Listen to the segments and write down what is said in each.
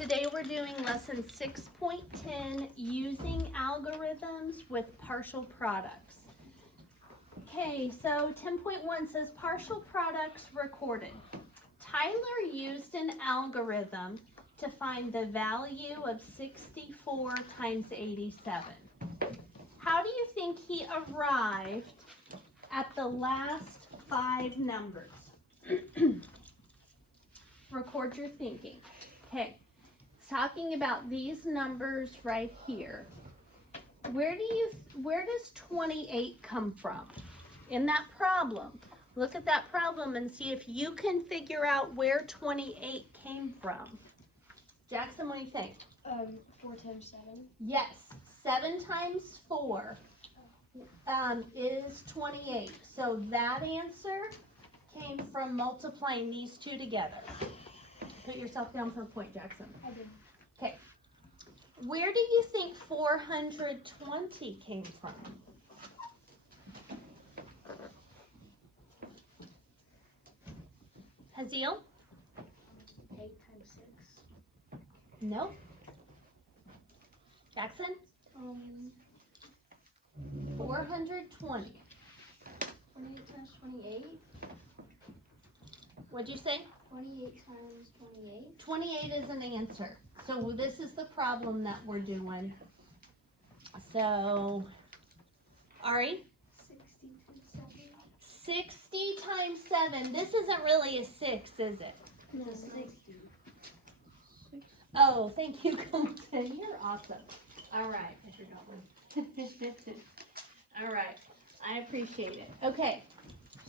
Today we're doing lesson 6.10, using algorithms with partial products. Okay, so 10.1 says partial products recorded. Tyler used an algorithm to find the value of 64 times 87. How do you think he arrived at the last 5 numbers? Record your thinking. Okay, it's talking about these numbers right here. Where does 28 come from in that problem? Look at that problem and see if you can figure out where 28 came from. Jackson, what do you think? 4 times 7. Yes, 7 times 4 is 28. So that answer came from multiplying these two together. Put yourself down for a point, Jackson. I did. Okay. Where do you think 420 came from? Haziel? 8 times 6. No. Jackson? 420. 28 times 28. What'd you say? 28 times 28. 28 is an answer. So this is the problem that we're doing. So, Ari? 60 times 7. This isn't really a 6, is it? No, 60. Oh, thank you, Colton. You're awesome. All right. I forgot one. All right. I appreciate it. Okay.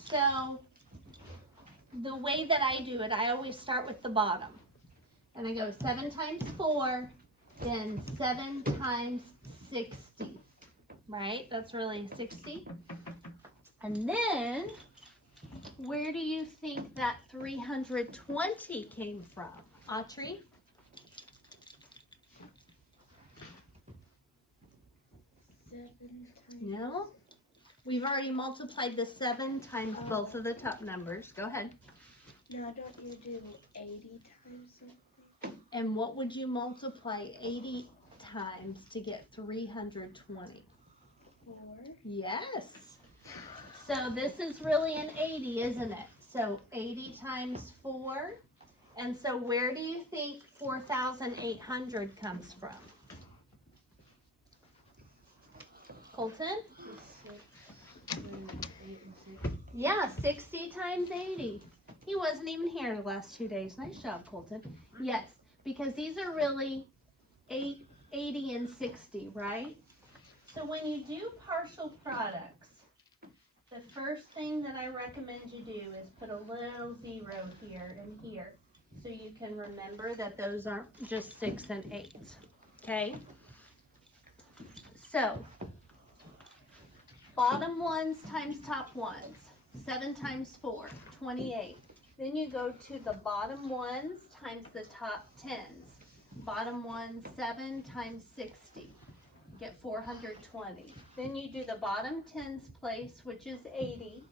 So, the way that I do it, I always start with the bottom. And I go 7 times 4, then 7 times 60. Right? That's really 60. And then, where do you think that 320 came from? Autrey? 7 times. No? We've already multiplied the 7 times both of the top numbers. Go ahead. No, don't you do 80 times something? And what would you multiply 80 times to get 320? 4. Yes. So this is really an 80, isn't it? So 80 times 4. And so where do you think 4,800 comes from? Colton? 6, 8, and 6. Yeah, 60 times 80. He wasn't even here the last 2 days. Nice job, Colton. Yes, because these are really 80 and 60, right? So when you do partial products, the first thing that I recommend you do is put a little 0 here and here, so you can remember that those aren't just 6 and 8, okay? So, bottom ones times top ones, 7 times 4, 28. Then you go to the bottom ones times the top 10s. Bottom ones, 7 times 60. Get 420. Then you do the bottom 10s place, which is 80,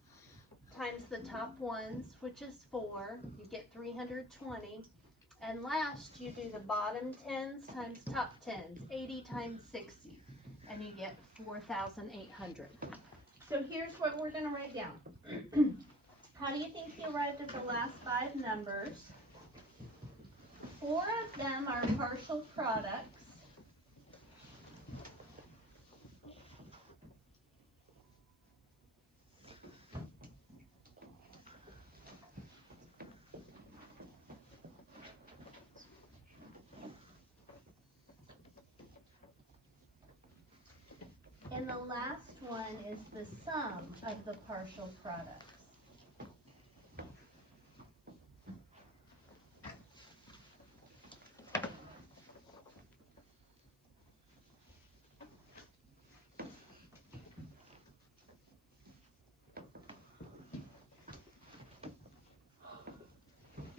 times the top ones, which is 4. You get 320. And last, you do the bottom 10s times top 10s, 80 times 60. And you get 4,800. So here's what we're going to write down. How do you think you arrived at the last 5 numbers? 4 of them are partial products. And the last one is the sum of the partial products.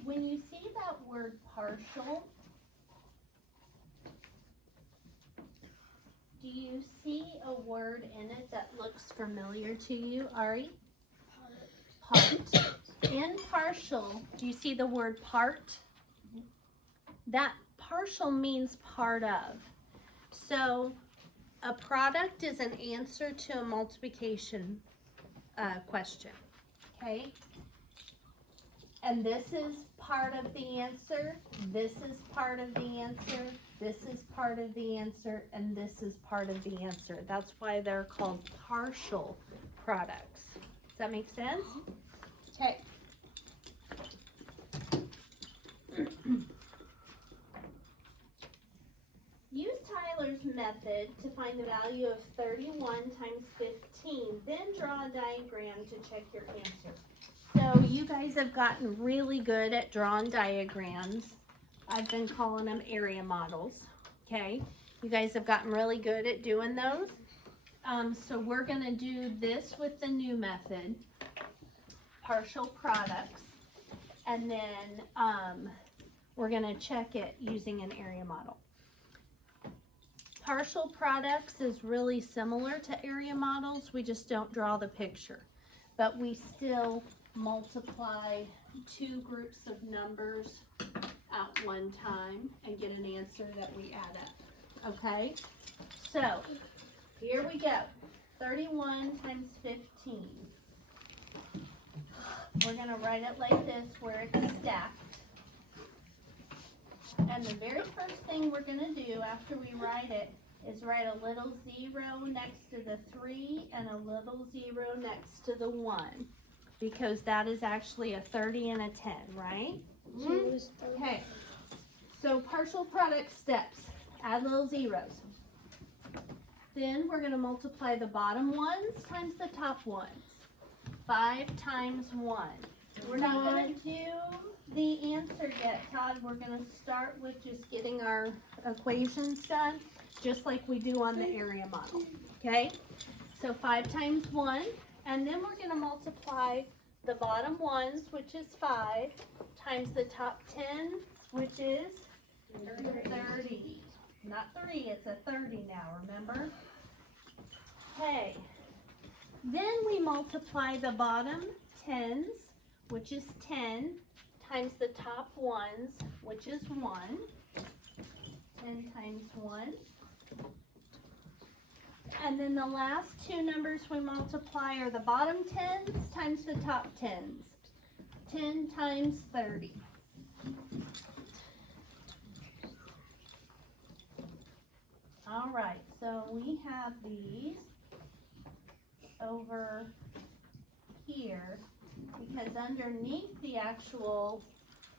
When you see that word partial, do you see a word in it that looks familiar to you, Ari? Part. In partial, do you see the word part? That partial means part of. So a product is an answer to a multiplication question, okay? And this is part of the answer, this is part of the answer, this is part of the answer, and this is part of the answer. That's why they're called partial products. Does that make sense? Okay. Use Tyler's method to find the value of 31 times 15. Then draw a diagram to check your answer. So you guys have gotten really good at drawing diagrams. I've been calling them area models, okay? You guys have gotten really good at doing those. So we're gonna do this with the new method, partial products, and then we're gonna check it using an area model. Partial products is really similar to area models, we just don't draw the picture, but we still multiply two groups of numbers at one time and get an answer that we add up, okay? So, here we go, 31 times 15. We're gonna write it like this where it's stacked. And the very first thing we're gonna do after we write it is write a little 0 next to the 3 and a little 0 next to the 1. Because that is actually a 30 and a 10, right? Okay. So partial product steps. Add little zeros. Then we're going to multiply the bottom ones times the top ones. 5 times 1. We're not going to do the answer yet, Todd. We're going to start with just getting our equations done, just like we do on the area model. Okay? So 5 times 1. And then we're going to multiply the bottom ones, which is 5, times the top 10, which is 30. Not 3, it's a 30 now, remember? Okay. Then we multiply the bottom 10s, which is 10, times the top ones, which is 1. 10 times 1. And then the last two numbers we multiply are the bottom 10s times the top 10s. 10 times 30. All right, so we have these over here because underneath the actual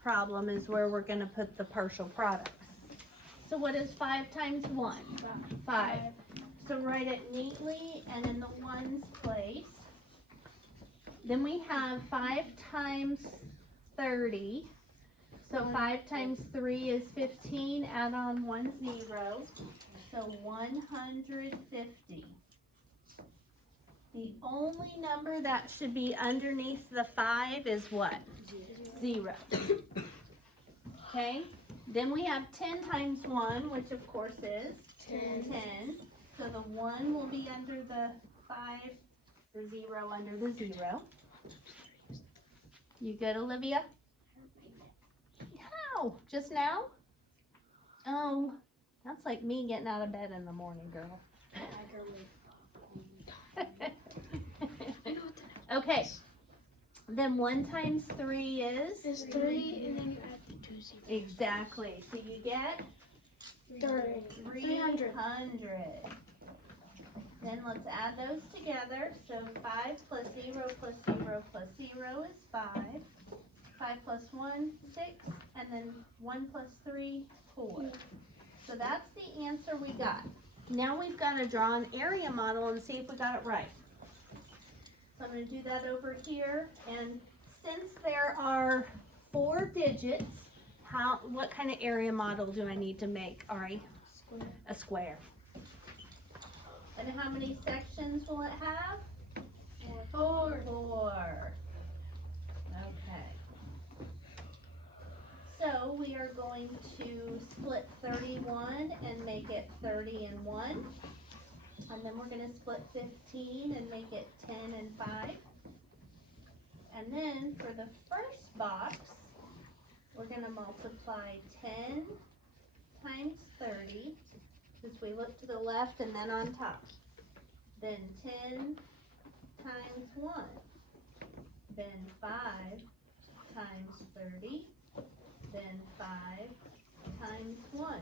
problem is where we're going to put the partial products. So what is 5 times 1? 5. So write it neatly and in the ones place. Then we have 5 times 30. So 5 times 3 is 15. Add on 1 0. So 150. The only number that should be underneath the 5 is what? 0. Okay. Then we have 10 times 1, which of course is 10. So the 1 will be under the 5, the 0 under the 0. You good, Olivia? How? Just now? Oh, that's like me getting out of bed in the morning, girl. Okay. Then 1 times 3 is? It's 3, and then you add the 2 zeros. Exactly. So you get? 300. Then let's add those together. So 5 plus 0 plus 0 plus 0 is 5. 5 plus 1, 6. And then 1 plus 3, 4. So that's the answer we got. Now we've got to draw an area model and see if we got it right. So I'm going to do that over here. And since there are 4 digits, what kind of area model do I need to make, Ari? Square. A square. And how many sections will it have? 4. Okay. So we are going to split 31 and make it 30 and 1. And then we're going to split 15 and make it 10 and 5. And then for the first box, we're going to multiply 10 times 30, since we look to the left and then on top. Then 10 times 1. Then 5 times 30. Then 5 times 1.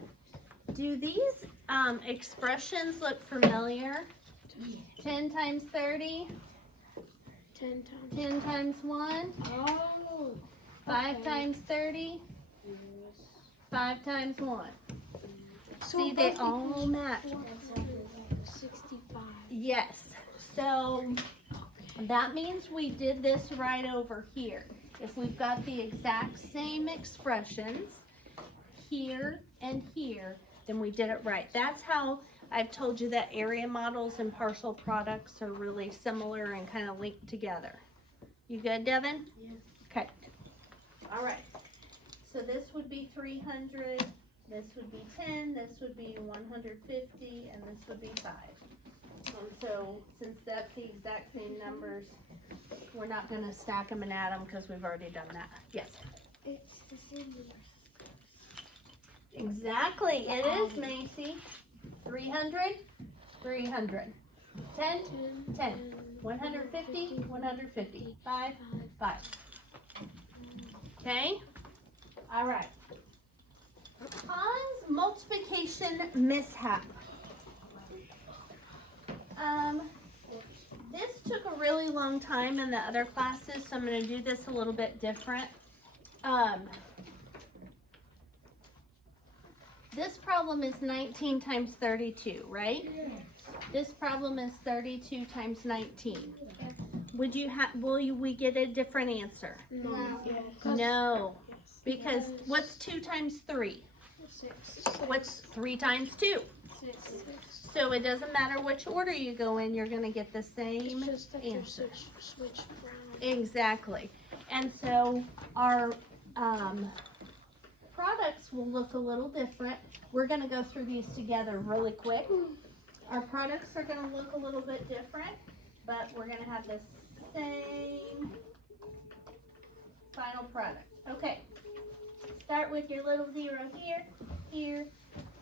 Do these expressions look familiar? 10 times 30. 10 times. 10 times 1. Oh. 5 times 30. 5 times 1. So See, they all match. 65. Yes. So that means we did this right over here. If we've got the exact same expressions here and here, then we did it right. That's how I've told you that area models and partial products are really similar and kind of linked together. You good, Devin? Yeah. Okay. All right. So this would be 300, this would be 10, this would be 150, and this would be 5. And so since that's the exact same numbers, we're not going to stack them and add them because we've already done that. Yes. It's the same. Exactly. It is, Macy. 300, 300. 10, 10. 150, 150. 5, 5. Okay? All right. Hans multiplication mishap. This took a really long time in the other classes, so I'm going to do this a little bit different. This problem is 19 times 32, right? This problem is 32 times 19. Would you we get a different answer? No. No. Because what's 2 times 3? 6. What's 3 times 2? 6. So it doesn't matter which order you go in, you're going to get the same Just that answer. switch around. Exactly. And so our products will look a little different. We're going to go through these together really quick. Our products are going to look a little bit different, but we're going to have the same final product. Okay. Start with your little 0 here, here,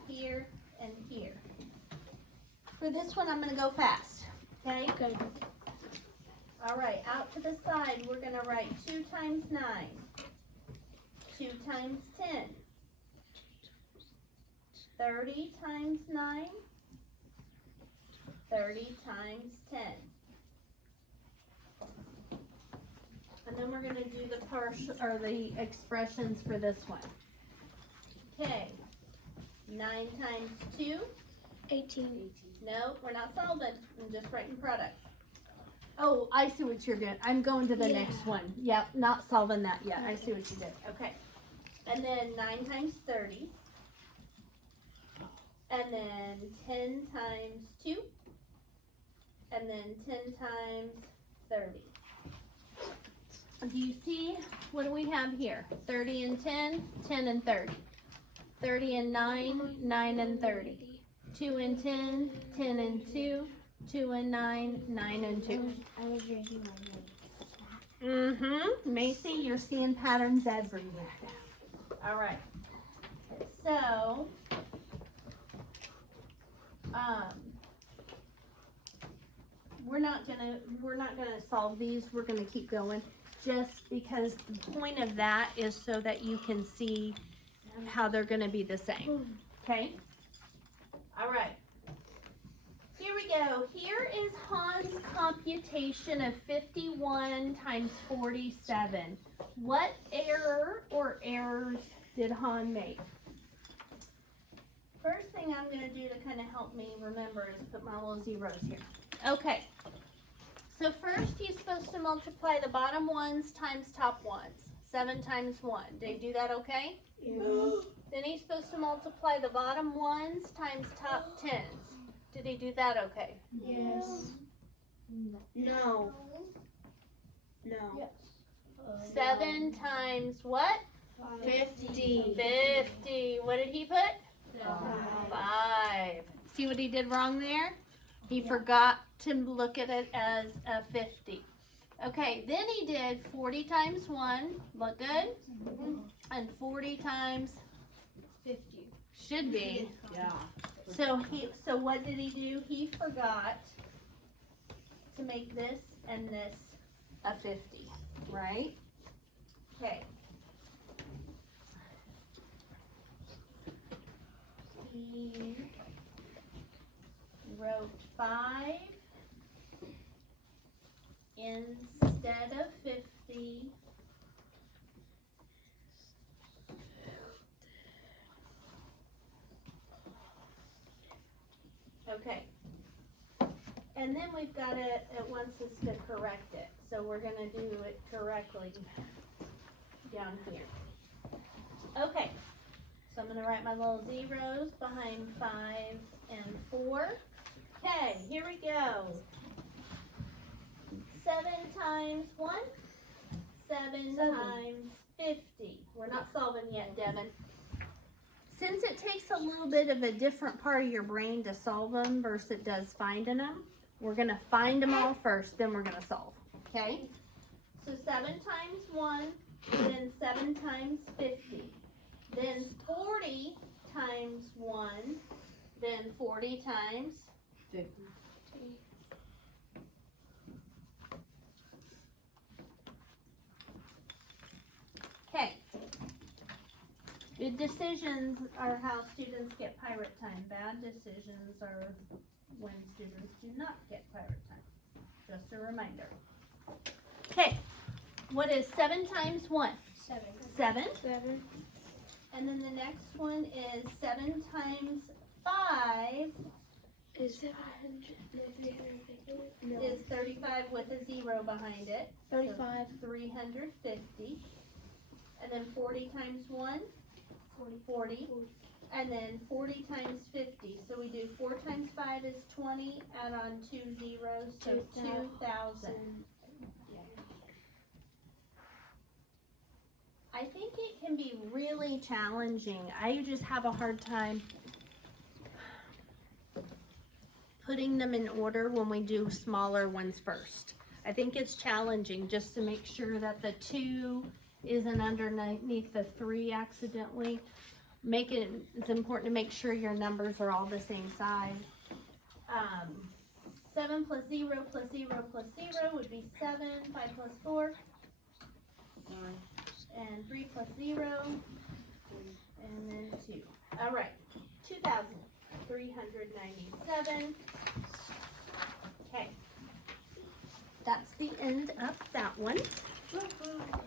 here, and here. For this one, I'm going to go fast. Okay? Good. All right, out to the side, we're going to write 2 times 9, 2 times 10, 30 times 9, 30 times 10. And then we're going to do the partial or the expressions for this one. Okay, 9 times 2. 18. No, we're not solving. I'm just writing products. Oh, I see what you're doing. I'm going to the next one. Yep, not solving that yet. I see what you did. Okay. And then 9 times 30. And then 10 times 2. And then 10 times 30. Do you see? What do we have here? 30 and 10, 10 and 30. 30 and 9, 9 and 30. 2 and 10, 10 and 2, 2 and 9, 9 and 2. I was raising my nose. Macy, you're seeing patterns everywhere. All right. So, we're not gonna solve these. We're gonna keep going, just because the point of that is so that you can see how they're gonna be the same. Okay. All right. Here we go. Here is Han's computation of 51 times 47. What error or errors did Han make? First thing I'm going to do to kind of help me remember is put my little zeros here. Okay. So first he's supposed to multiply the bottom ones times top ones. 7 times 1. Did he do that okay? Yeah. Then he's supposed to multiply the bottom ones times top tens. Did he do that okay? Yes. No. No. Yes. 7 times what? 50. 50. What did he put? 5. See what he did wrong there? He forgot to look at it as a 50. Okay, then he did 40 times 1. Look good? And 40 times 50. should be. Yeah. So what did he do? He forgot to make this and this a 50, right? Okay. He wrote 5 instead of 50. Okay. And then we've got to, it wants us to correct it. So we're going to do it correctly down here. Okay. So I'm going to write my little zeros behind 5 and 4. Okay, here we go. 7 times 1, 7 times 50. We're not solving yet, Devin. Since it takes a little bit of a different part of your brain to solve them versus it does finding them, we're going to find them all first, then we're going to solve. Okay? So 7 times 1, then 7 times 50. Then 40 times 1, then 40 times 50. Okay. Good decisions are how students get pirate time. Bad decisions are when students do not get pirate time. Just a reminder. Okay. What is 7 times 1? 7. 7. 7. And then the next one is 7 times 5 Is 700? No, 350. No. is 35 with a 0 behind it. 35. So 350. And then 40 times 1? 40. And then 40 times 50. So we do 4 times 5 is 20. Add on 2 zeros, so 2,000. I think it can be really challenging. I just have a hard time putting them in order when we do smaller ones first. I think it's challenging just to make sure that the 2 isn't underneath the 3 accidentally. It's important to make sure your numbers are all the same size. 7 plus 0 plus 0 plus 0 would be 7. 5 plus 4. 9. And 3 plus 0. And then 2. All right. 2,397. Okay. That's the end of that one.